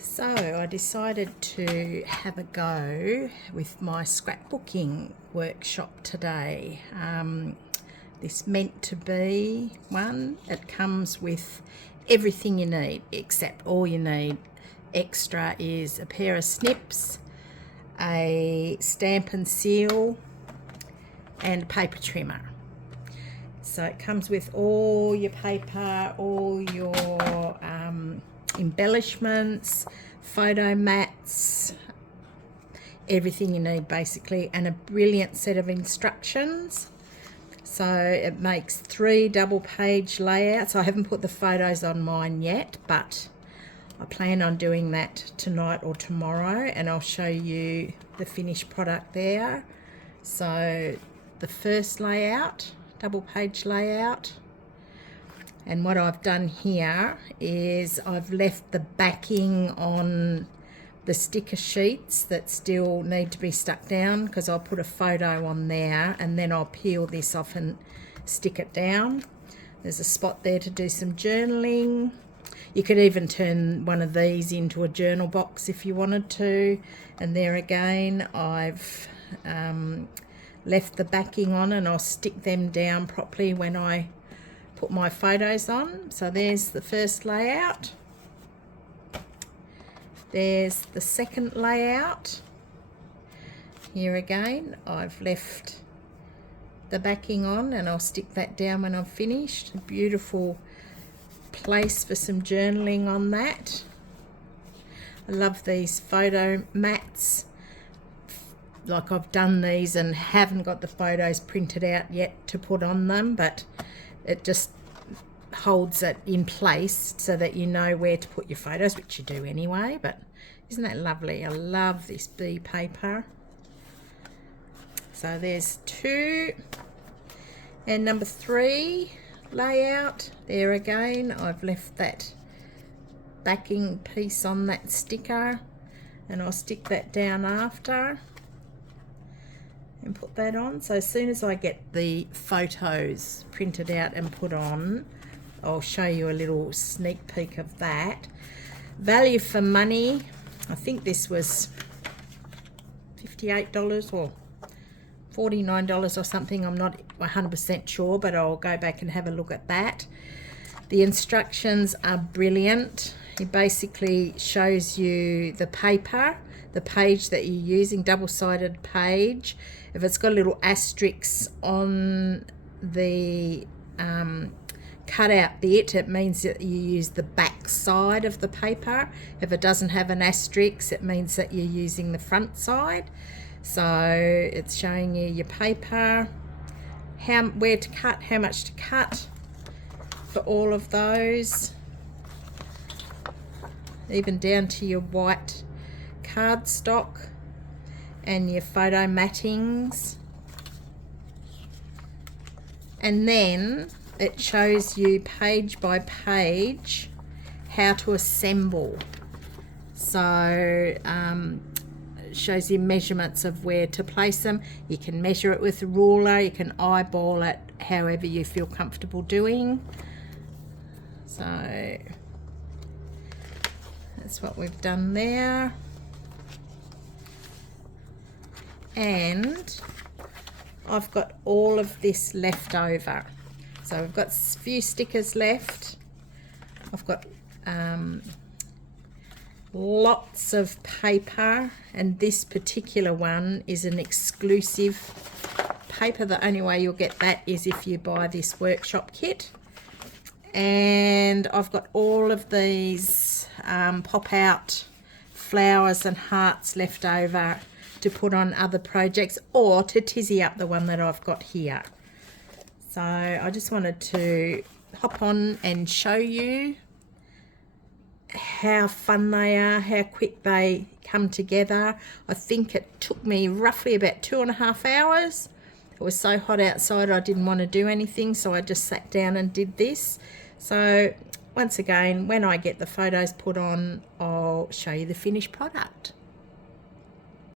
So I decided to have a go with my scrapbooking workshop today. This meant to be one. It comes with everything you need, except all you need extra is a pair of snips, a stamp and seal, and a paper trimmer. So it comes with all your paper, all your embellishments, photo mats, everything you need basically, and a brilliant set of instructions. So it makes 3 double page layouts. I haven't put the photos on mine yet, but I plan on doing that tonight or tomorrow, and I'll show you the finished product there. So the first layout, double page layout, and what I've done here is I've left the backing on the sticker sheets that still need to be stuck down, because I'll put a photo on there and then I'll peel this off and stick it down. There's a spot there to do some journaling. You could even turn one of these into a journal box if you wanted to. And there again, I've left the backing on, and I'll stick them down properly when I put my photos on. So there's the first layout. There's the second layout. Here again, I've left the backing on, and I'll stick that down when I'm finished. A beautiful place for some journaling on that. I love these photo mats. Like, I've done these and haven't got the photos printed out yet to put on them, but it just holds it in place so that you know where to put your photos, which you do anyway. But isn't that lovely? I love this bee paper. So there's 2, and number 3 layout. There again, I've left that backing piece on that sticker, and I'll stick that down after and put that on. So as soon as I get the photos printed out and put on, I'll show you a little sneak peek of that. Value for money, I think this was $58 or $49 or something. I'm not 100% sure, but I'll go back and have a look at that. The instructions are brilliant. It basically shows you the paper, the page that you're using, double-sided page. If it's got little asterisks on the cutout bit, it means that you use the back side of the paper. If it doesn't have an asterisk, it means that you're using the front side. So it's showing you your paper, where to cut, how much to cut for all of those, even down to your white cardstock and your photo mattings. And then it shows you page by page how to assemble. So it shows you measurements of where to place them. You can measure it with a ruler, you can eyeball it, however you feel comfortable doing. So that's what we've done there. And I've got all of this left over. So I've got a few stickers left. I've got lots of paper, and this particular one is an exclusive paper. The only way you'll get that is if you buy this workshop kit. And I've got all of these pop-out flowers and hearts left over to put on other projects, or to tizzy up the one that I've got here. So I just wanted to hop on and show you how fun they are, how quick they come together. I think it took me roughly about 2.5 hours. It was so hot outside I didn't want to do anything, so I just sat down and did this. So once again, when I get the photos put on, I'll show you the finished product.